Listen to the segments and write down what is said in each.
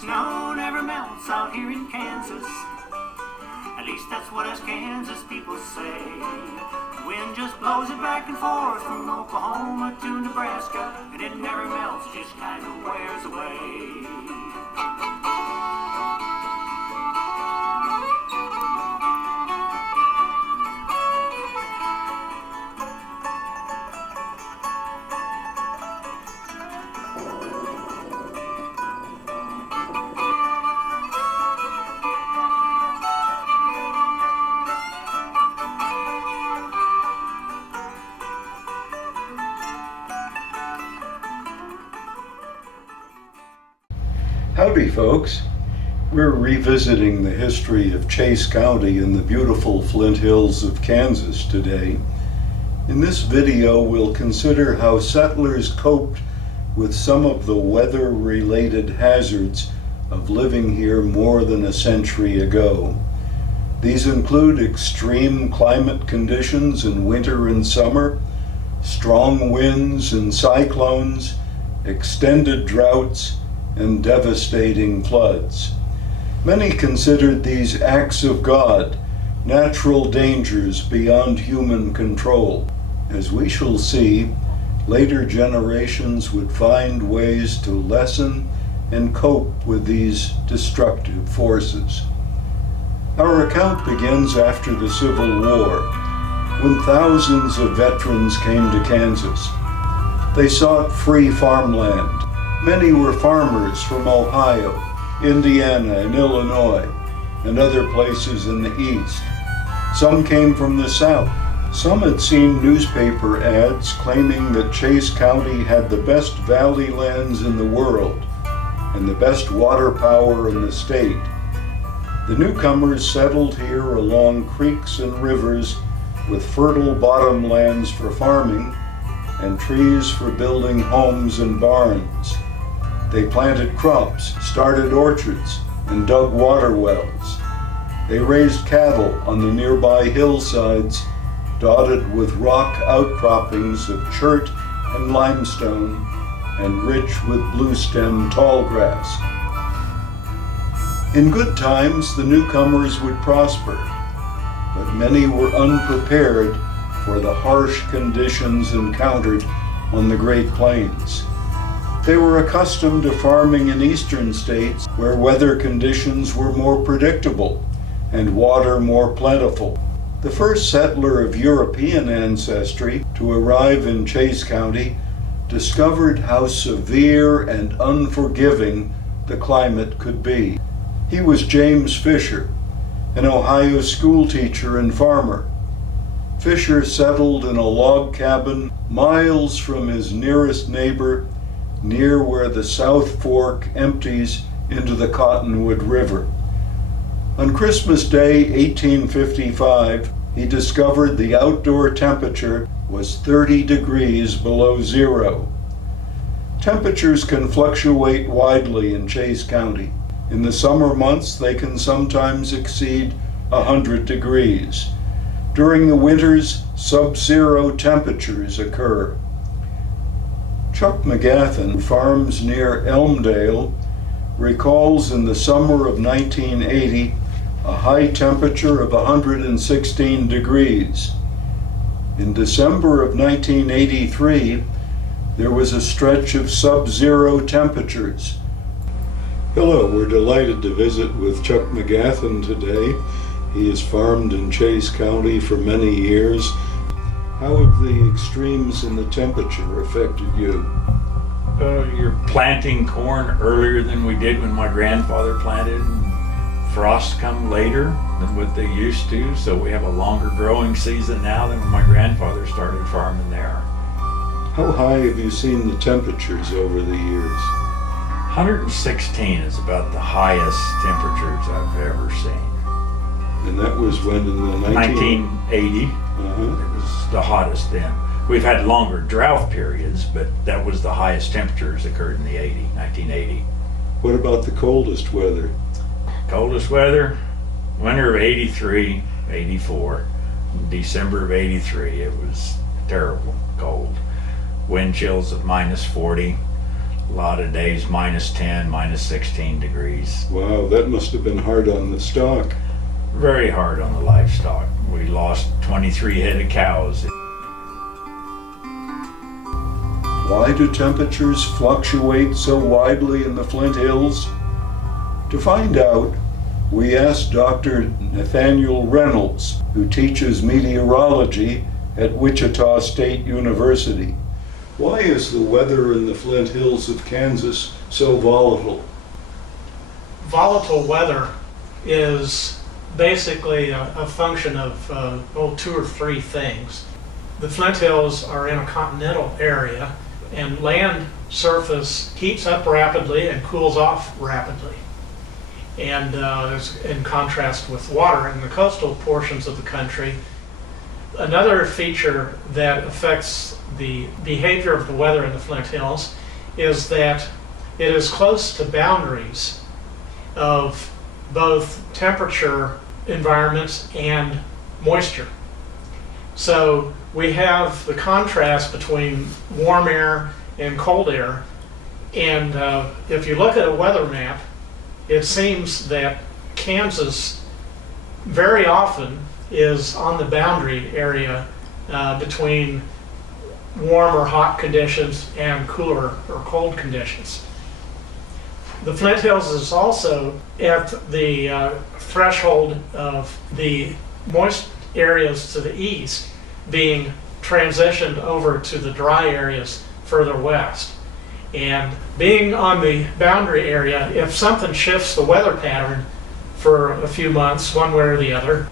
snow never melts out here in Kansas. At least that's what us Kansas people say. The wind just blows it back and forth from Oklahoma to Nebraska, and it never melts, just kind of wears away. Howdy folks, we're revisiting the history of Chase County in the beautiful Flint Hills of Kansas today. In this video we'll consider how settlers coped with some of the weather-related hazards of living here more than a century ago. These include extreme climate conditions in winter and summer, strong winds and cyclones, extended droughts, and devastating floods. Many considered these acts of God, natural dangers beyond human control. As we shall see, later generations would find ways to lessen and cope with these destructive forces. Our account begins after the Civil War, when thousands of veterans came to Kansas. They sought free farmland. Many were farmers from Ohio, Indiana, and Illinois, and other places in the East. Some came from the South. Some had seen newspaper ads claiming that Chase County had the best valley lands in the world and the best water power in the state. The newcomers settled here along creeks and rivers with fertile bottomlands for farming and trees for building homes and barns. They planted crops, started orchards, and dug water wells. They raised cattle on the nearby hillsides, dotted with rock outcroppings of chert and limestone, and rich with bluestem tallgrass. In good times, the newcomers would prosper, but many were unprepared for the harsh conditions encountered on the Great Plains. They were accustomed to farming in eastern states where weather conditions were more predictable and water more plentiful. The first settler of European ancestry to arrive in Chase County discovered how severe and unforgiving the climate could be. He was James Fisher, an Ohio schoolteacher and farmer. Fisher settled in a log cabin miles from his nearest neighbor, near where the South Fork empties into the Cottonwood River. On Christmas Day, 1855, he discovered the outdoor temperature was 30 degrees below zero. Temperatures can fluctuate widely in Chase County. In the summer months, they can sometimes exceed 100 degrees. During the winters, sub-zero temperatures occur. Chuck Magathan, who farms near Elmdale, recalls in the summer of 1980 a high temperature of 116 degrees. In December of 1983, there was a stretch of sub-zero temperatures. Hello, we're delighted to visit with Chuck Magathan today. He has farmed in Chase County for many years. How have the extremes in the temperature affected you? You're planting corn earlier than we did when my grandfather planted. Frosts come later than what they used to, so we have a longer growing season now than when my grandfather started farming there. How high have you seen the temperatures over the years? 116 is about the highest temperatures I've ever seen. And that was when in the 1980. It was the hottest then. We've had longer drought periods, but that was the highest temperatures occurred in the 1980. What about the coldest weather? Coldest weather, winter of 83, 84. December of 83, it was terrible cold. Wind chills of -40. A lot of days -10, -16 degrees. Wow, that must have been hard on the stock. Very hard on the livestock. We lost 23 head of cows. Why do temperatures fluctuate so widely in the Flint Hills? To find out, we asked Dr. Nathaniel Reynolds, who teaches meteorology at Wichita State University. Why is the weather in the Flint Hills of Kansas so volatile? Volatile weather is basically a function of two or three things. The Flint Hills are in a continental area, and land surface heats up rapidly and cools off rapidly. And in contrast with water in the coastal portions of the country. Another feature that affects the behavior of the weather in the Flint Hills is that it is close to boundaries of both temperature environments and moisture. So we have the contrast between warm air and cold air, and if you look at a weather map, it seems that Kansas very often is on the boundary area between warm or hot conditions and cooler or cold conditions. The Flint Hills is also at the threshold of the moist areas to the east being transitioned over to the dry areas further west. And being on the boundary area, if something shifts the weather pattern for a few months, one way or the other,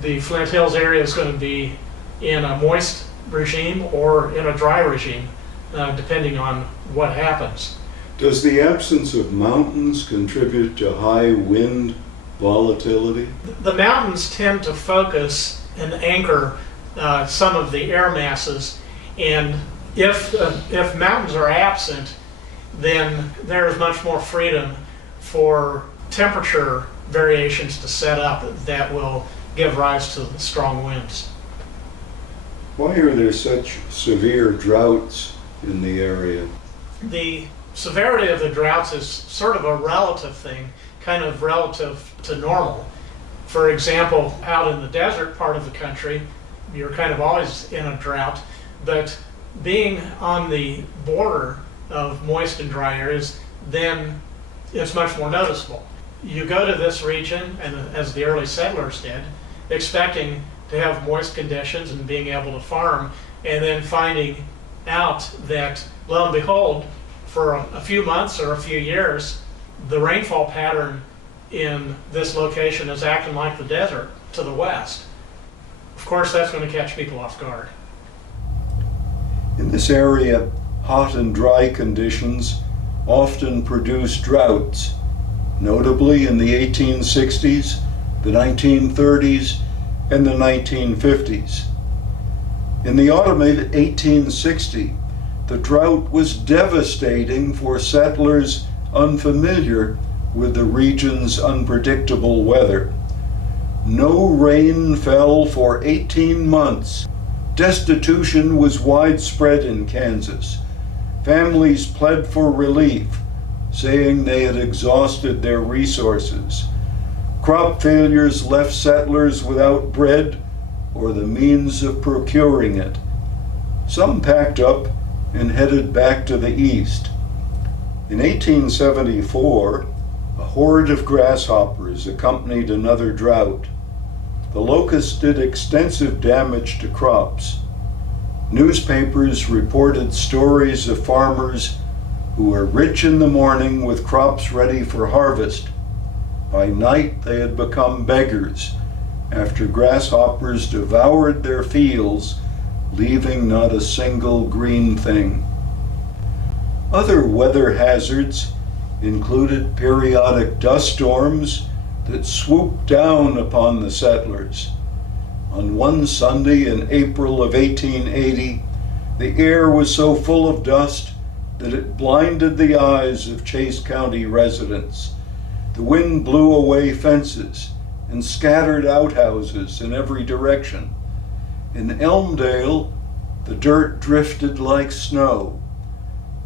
the Flint Hills area is going to be in a moist regime or in a dry regime, depending on what happens. Does the absence of mountains contribute to high wind volatility? The mountains tend to focus and anchor some of the air masses, and if mountains are absent, then there is much more freedom for temperature variations to set up that will give rise to strong winds. Why are there such severe droughts in the area? The severity of the droughts is sort of a relative thing, kind of relative to normal. For example, out in the desert part of the country, you're kind of always in a drought, but being on the border of moist and dry areas, then it's much more noticeable. You go to this region, and as the early settlers did, expecting to have moist conditions and being able to farm, and then finding out that, lo and behold, for a few months or a few years, the rainfall pattern in this location is acting like the desert to the west. Of course, that's going to catch people off guard. In this area, hot and dry conditions often produce droughts, notably in the 1860s, the 1930s, and the 1950s. In the autumn of 1860, the drought was devastating for settlers unfamiliar with the region's unpredictable weather. No rain fell for 18 months. Destitution was widespread in Kansas. Families pled for relief, saying they had exhausted their resources. Crop failures left settlers without bread or the means of procuring it. Some packed up and headed back to the east. In 1874, a horde of grasshoppers accompanied another drought. The locusts did extensive damage to crops. Newspapers reported stories of farmers who were rich in the morning with crops ready for harvest. By night, they had become beggars after grasshoppers devoured their fields, leaving not a single green thing. Other weather hazards included periodic dust storms that swooped down upon the settlers. On one Sunday in April of 1880, the air was so full of dust that it blinded the eyes of Chase County residents. The wind blew away fences and scattered outhouses in every direction. In Elmdale, the dirt drifted like snow.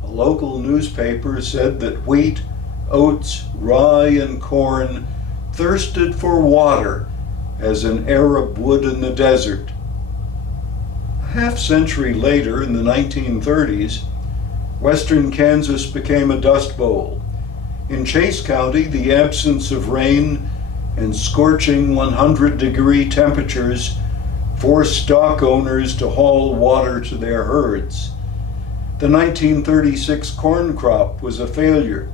A A local newspaper said that wheat, oats, rye, and corn thirsted for water as an Arab would in the desert. A half-century later, in the 1930s, western Kansas became a dust bowl. In Chase County, the absence of rain and scorching 100-degree temperatures forced stock owners to haul water to their herds. The 1936 corn crop was a failure,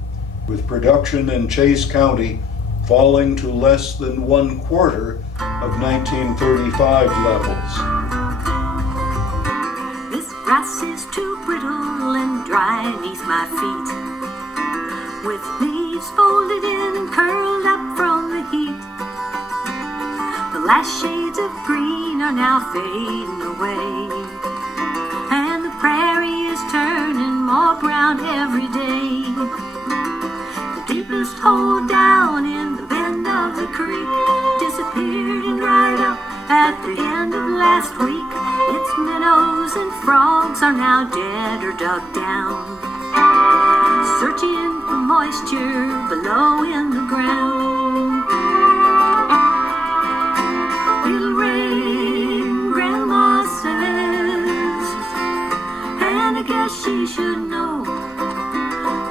with production in Chase County falling to less than 1/4 of 1935 levels. This grass is too brittle and dry neath my feet, with leaves folded in and curled up from the heat. The last shades of green are now fading away, and the prairie is turning more brown every day. The deepest hole down in the bend of the creek disappeared and dried up at the end of last week. Its minnows and frogs are now dead or dug down, searching for moisture below in the ground. It'll rain, Grandma says, and I guess she should know.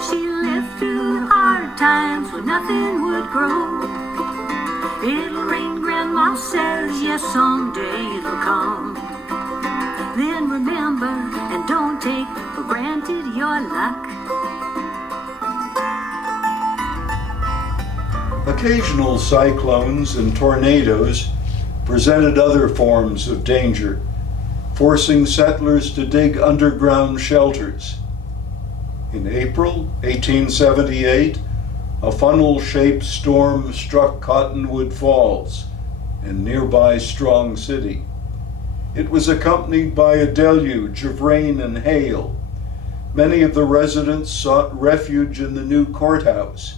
She lived through hard times when nothing would grow. It'll rain, Grandma says, yes, someday it'll come. Then remember, and don't take for granted your luck. Occasional cyclones and tornadoes presented other forms of danger, forcing settlers to dig underground shelters. In April 1878, a funnel-shaped storm struck Cottonwood Falls and nearby Strong City. It was accompanied by a deluge of rain and hail. Many of the residents sought refuge in the new courthouse.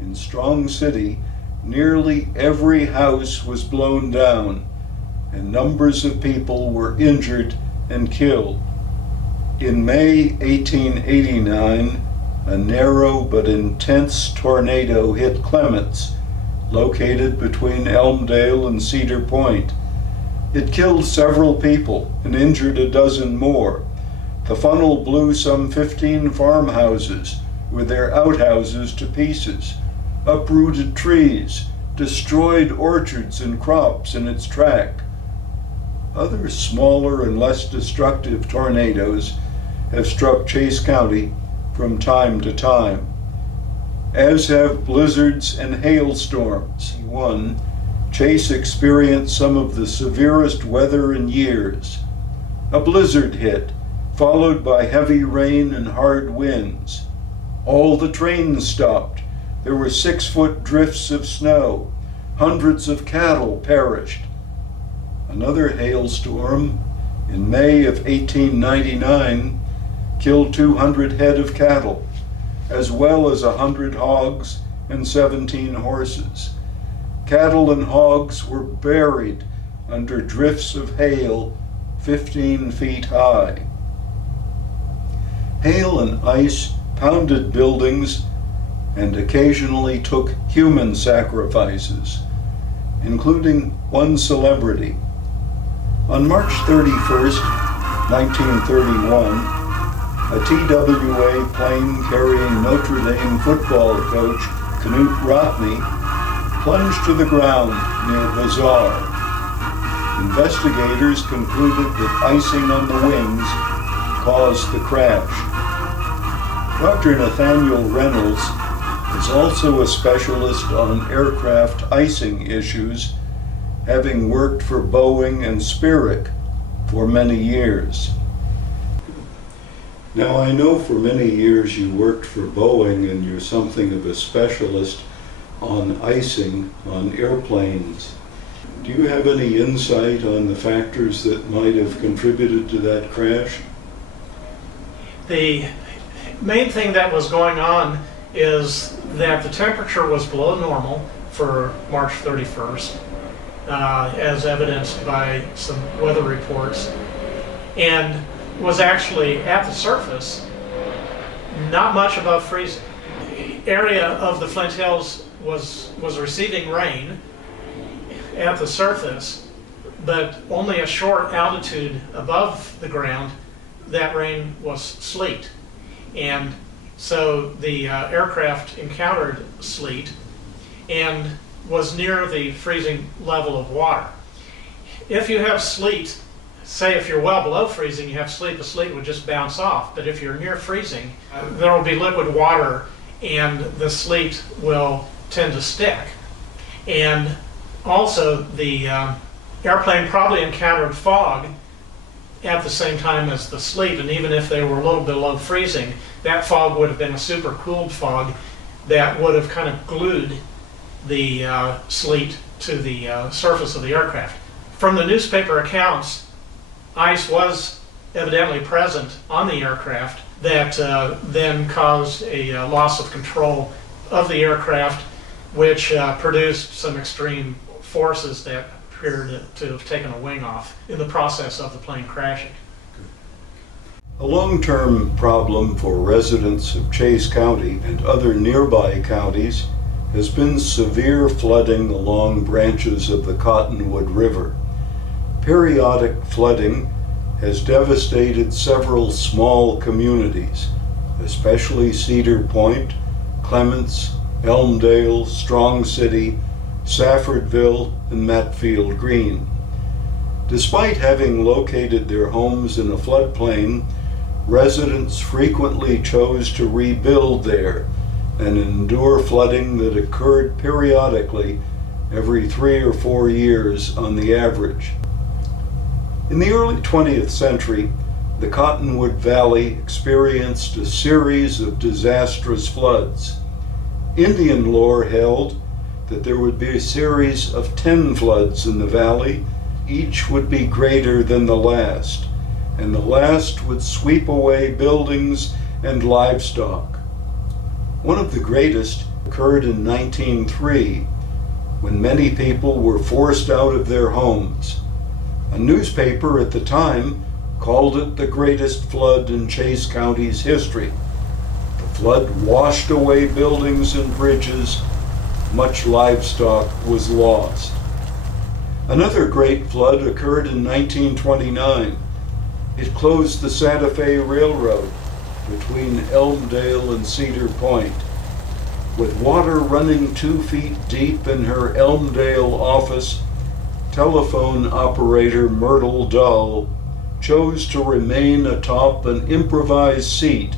In Strong City, nearly every house was blown down, and numbers of people were injured and killed. In May 1889, a narrow but intense tornado hit Clements, located between Elmdale and Cedar Point. It killed several people and injured a dozen more. The funnel blew some 15 farmhouses with their outhouses to pieces, uprooted trees, destroyed orchards and crops in its track. Other smaller and less destructive tornadoes have struck Chase County from time to time, as have blizzards and hailstorms. Chase experienced some of the severest weather in years. A blizzard hit, followed by heavy rain and hard winds. All the trains stopped. There were 6-foot drifts of snow. Hundreds of cattle perished. Another hailstorm in May of 1899 killed 200 head of cattle, as well as 100 hogs and 17 horses. Cattle and hogs were buried under drifts of hail 15 feet high. Hail and ice pounded buildings and occasionally took human sacrifices, including one celebrity. On March 31st, 1931, a TWA plane carrying Notre Dame football coach Knute Rockne plunged to the ground near Bazaar. Investigators concluded that icing on the wings caused the crash. Dr. Nathaniel Reynolds is also a specialist on aircraft icing issues, having worked for Boeing and Spirit for many years. Now, I know for many years you worked for Boeing and you're something of a specialist on icing on airplanes. Do you have any insight on the factors that might have contributed to that crash? The main thing that was going on is that the temperature was below normal for March 31st, as evidenced by some weather reports, and was actually at the surface not much above freezing. The area of the Flint Hills was receiving rain at the surface, but only a short altitude above the ground, that rain was sleet. And so the aircraft encountered sleet and was near the freezing level of water. If you have sleet, say if you're well below freezing, you have sleet, the sleet would just bounce off. But if you're near freezing, there will be liquid water and the sleet will tend to stick. And also the airplane probably encountered fog at the same time as the sleet, and even if they were a little below freezing, that fog would have been a super cooled fog that would have kind of glued the sleet to the surface of the aircraft. From the newspaper accounts, ice was evidently present on the aircraft that then caused a loss of control of the aircraft, which produced some extreme forces that appeared to have taken a wing off in the process of the plane crashing. A long-term problem for residents of Chase County and other nearby counties has been severe flooding along branches of the Cottonwood River. Periodic flooding has devastated several small communities, especially Cedar Point, Clements, Elmdale, Strong City, Saffordville, and Matfield Green. Despite having located their homes in a floodplain, residents frequently chose to rebuild there and endure flooding that occurred periodically every 3 or 4 years on the average. In the early 20th century, the Cottonwood Valley experienced a series of disastrous floods. Indian lore held that there would be a series of 10 floods in the valley. Each would be greater than the last, and the last would sweep away buildings and livestock. One of the greatest occurred in 1903, when many people were forced out of their homes. A newspaper at the time called it the greatest flood in Chase County's history. The flood washed away buildings and bridges. Much livestock was lost. Another great flood occurred in 1929. It closed the Santa Fe Railroad between Elmdale and Cedar Point. With water running 2 feet deep in her Elmdale office, telephone operator Myrtle Dull chose to remain atop an improvised seat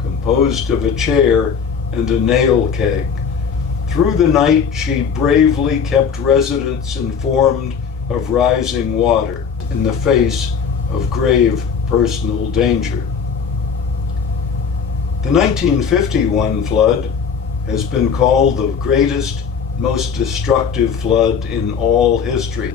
composed of a chair and a nail keg. Through the night, she bravely kept residents informed of rising water in the face of grave personal danger. The 1951 flood has been called the greatest, most destructive flood in all history.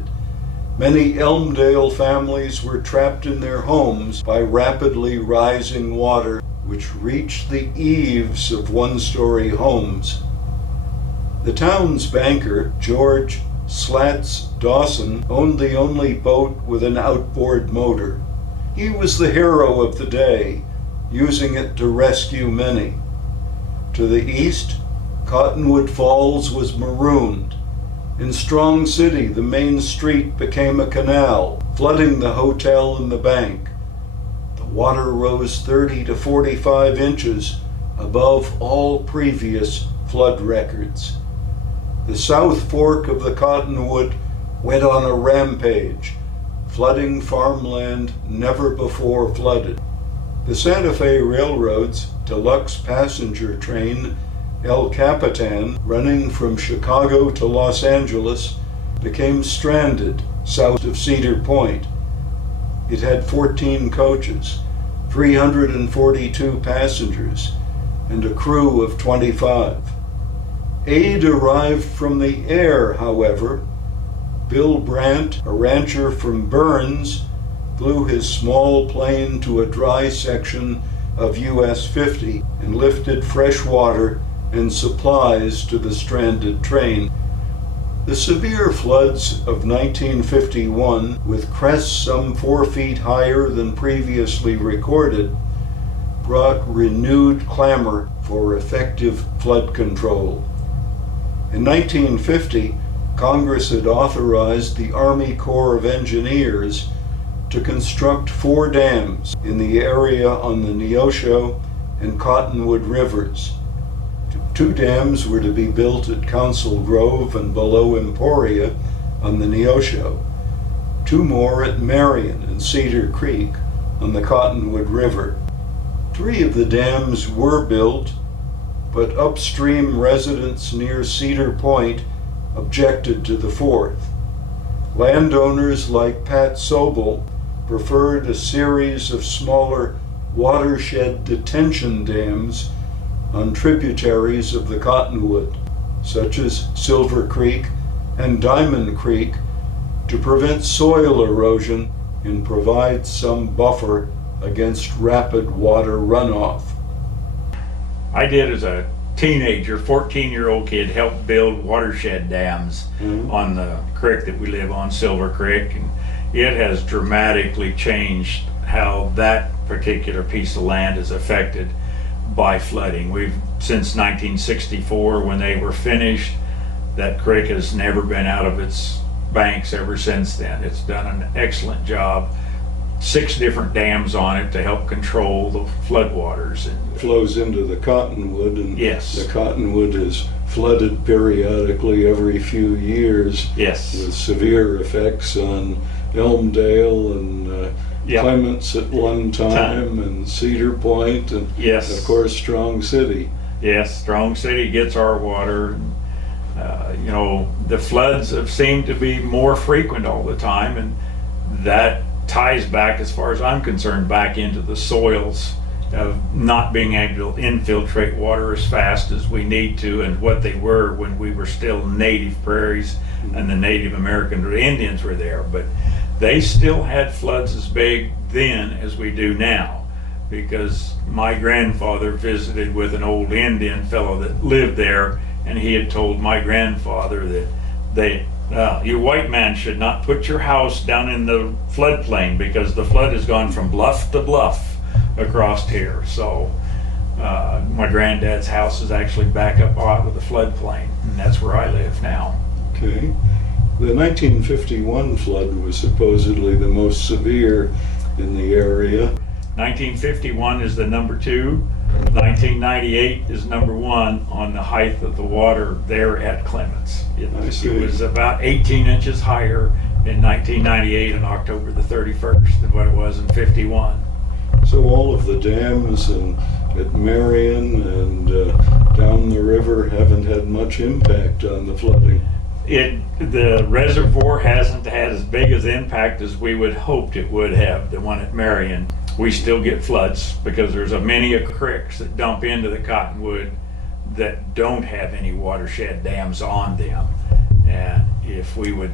Many Elmdale families were trapped in their homes by rapidly rising water, which reached the eaves of one-story homes. The town's banker, George Slats Dawson, owned the only boat with an outboard motor. He was the hero of the day, using it to rescue many. To the east, Cottonwood Falls was marooned. In Strong City, the main street became a canal, flooding the hotel and the bank. The water rose 30 to 45 inches above all previous flood records. The South Fork of the Cottonwood went on a rampage, flooding farmland never before flooded. The Santa Fe Railroad's deluxe passenger train, El Capitan, running from Chicago to Los Angeles, became stranded south of Cedar Point. It had 14 coaches, 342 passengers, and a crew of 25. Aid arrived from the air, however. Bill Brandt, a rancher from Burns, flew his small plane to a dry section of US 50 and lifted fresh water and supplies to the stranded train. The severe floods of 1951, with crests some 4 feet higher than previously recorded, brought renewed clamor for effective flood control. In 1950, Congress had authorized the Army Corps of Engineers to construct 4 dams in the area on the Neosho and Cottonwood Rivers. 2 dams were to be built at Council Grove and below Emporia on the Neosho, 2 more at Marion and Cedar Creek on the Cottonwood River. 3 of the dams were built, but upstream residents near Cedar Point objected to the 4th. Landowners like Pat Sobel preferred a series of smaller watershed detention dams on tributaries of the Cottonwood, such as Silver Creek and Diamond Creek, to prevent soil erosion and provide some buffer against rapid water runoff. I did, as a teenager, 14-year-old kid, help build watershed dams on the creek that we live on, Silver Creek, and it has dramatically changed how that particular piece of land is affected by flooding. Since 1964, when they were finished, that creek has never been out of its banks ever since then. It's done an excellent job. 6 different dams on it to help control the floodwaters. It flows into the Cottonwood, and yes, the Cottonwood is flooded periodically every few years, yes, with severe effects on Elmdale and Clements at one time, and Cedar Point, and yes, of course Strong City. Yes, Strong City gets our water. You know, the floods have seemed to be more frequent all the time, and that ties back, as far as I'm concerned, back into the soils of not being able to infiltrate water as fast as we need to, and what they were when we were still native prairies and the Native American Indians were there. But they still had floods as big then as we do now, because my grandfather visited with an old Indian fellow that lived there, and he had told my grandfather that you white man should not put your house down in the floodplain, because the flood has gone from bluff to bluff across here. So my granddad's house is actually back up out of the floodplain, and that's where I live now. Okay. The 1951 flood was supposedly the most severe in the area. 1951 is the number 2. 1998 is number 1 on the height of the water there at Clements. It was about 18 inches higher in 1998 on October the 31st than what it was in 51. So all of the dams at Marion and down the river haven't had much impact on the flooding. The reservoir hasn't had as big as impact as we would hoped it would have, the one at Marion. We still get floods because there's many creeks that dump into the Cottonwood that don't have any watershed dams on them. And if we would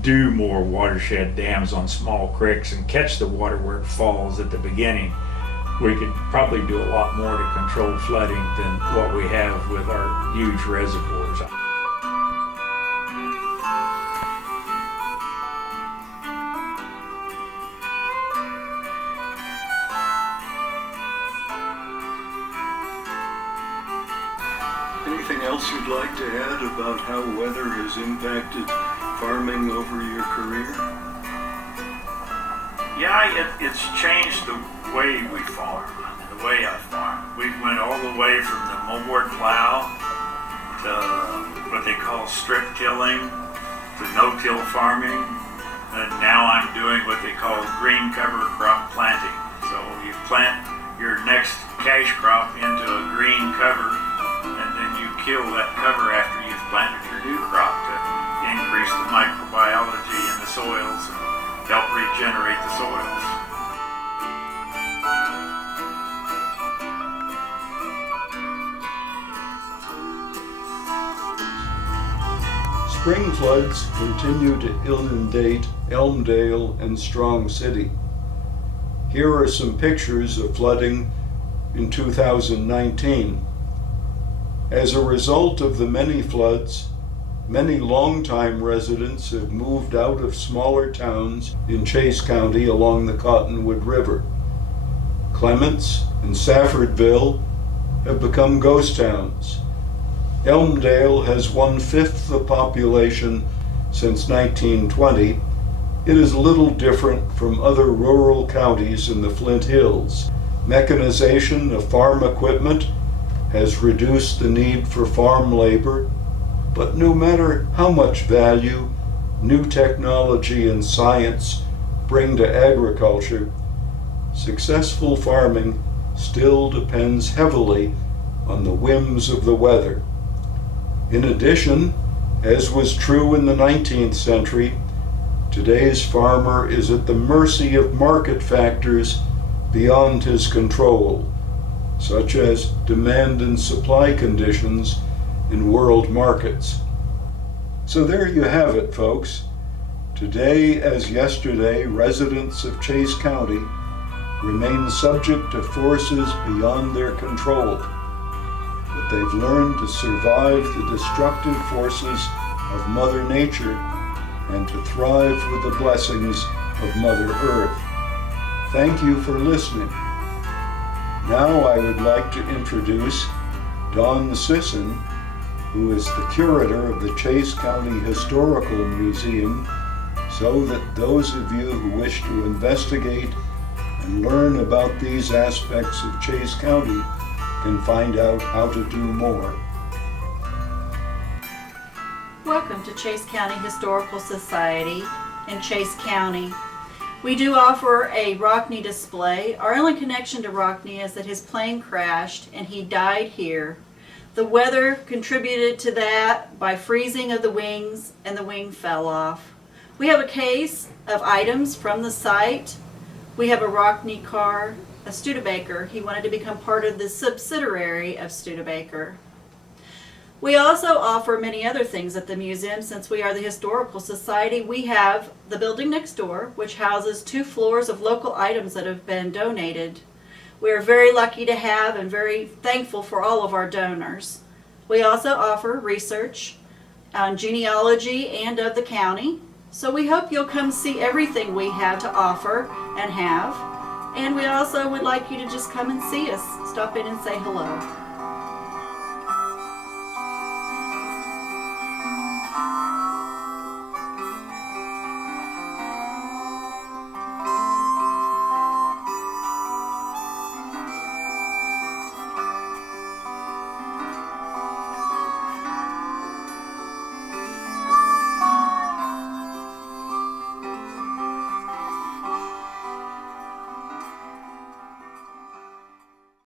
do more watershed dams on small creeks and catch the water where it falls at the beginning, we could probably do a lot more to control flooding than what we have with our huge reservoirs. Anything else you'd like to add about how weather has impacted farming over your career? Yeah, it's changed the way we farm, the way I farm. We went all the way from the moldboard plow to what they call strip tilling, to no-till farming, and now I'm doing what they call green cover crop planting. So you plant your next cash crop into a green cover, and then you kill that cover after you've planted your new crop to increase the microbiology in the soils and help regenerate the soils. Spring floods continue to inundate Elmdale and Strong City. Here are some pictures of flooding in 2019. As a result of the many floods, many longtime residents have moved out of smaller towns in Chase County along the Cottonwood River. Clements, and Saffordville have become ghost towns. Elmdale has 1/5 the population since 1920. It is little different from other rural counties in the Flint Hills. Mechanization of farm equipment has reduced the need for farm labor, but no matter how much value new technology and science bring to agriculture, successful farming still depends heavily on the whims of the weather. In addition, as was true in the 19th century, today's farmer is at the mercy of market factors beyond his control, such as demand and supply conditions in world markets. So there you have it, folks. Today, as yesterday, residents of Chase County remain subject to forces beyond their control, but they've learned to survive the destructive forces of Mother Nature and to thrive with the blessings of Mother Earth. Thank you for listening. Now I would like to introduce Don Sisson, who is the curator of the Chase County Historical Museum, so that those of you who wish to investigate and learn about these aspects of Chase County can find out how to do more. Welcome to Chase County Historical Society in Chase County. We do offer a Rockne display. Our only connection to Rockne is that his plane crashed and he died here. The weather contributed to that by freezing of the wings, and the wing fell off. We have a case of items from the site. We have a Rockne car, a Studebaker. He wanted to become part of the subsidiary of Studebaker. We also offer many other things at the museum. Since we are the Historical Society, we have the building next door, which houses 2 floors of local items that have been donated. We are very lucky to have and very thankful for all of our donors. We also offer research on genealogy and of the county. So we hope you'll come see everything we have to offer and have. And we also would like you to just come and see us. Stop in and say hello.